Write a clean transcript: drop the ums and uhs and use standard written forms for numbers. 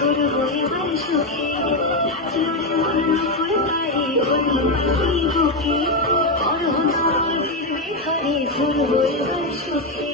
ঘুরবো এবার সুখে নাচলো রে মন নুপুর পায়ে উড়লো পাখি বুকে অরহনা ফিরবে ঘরে ঘুরবো এবার সুখে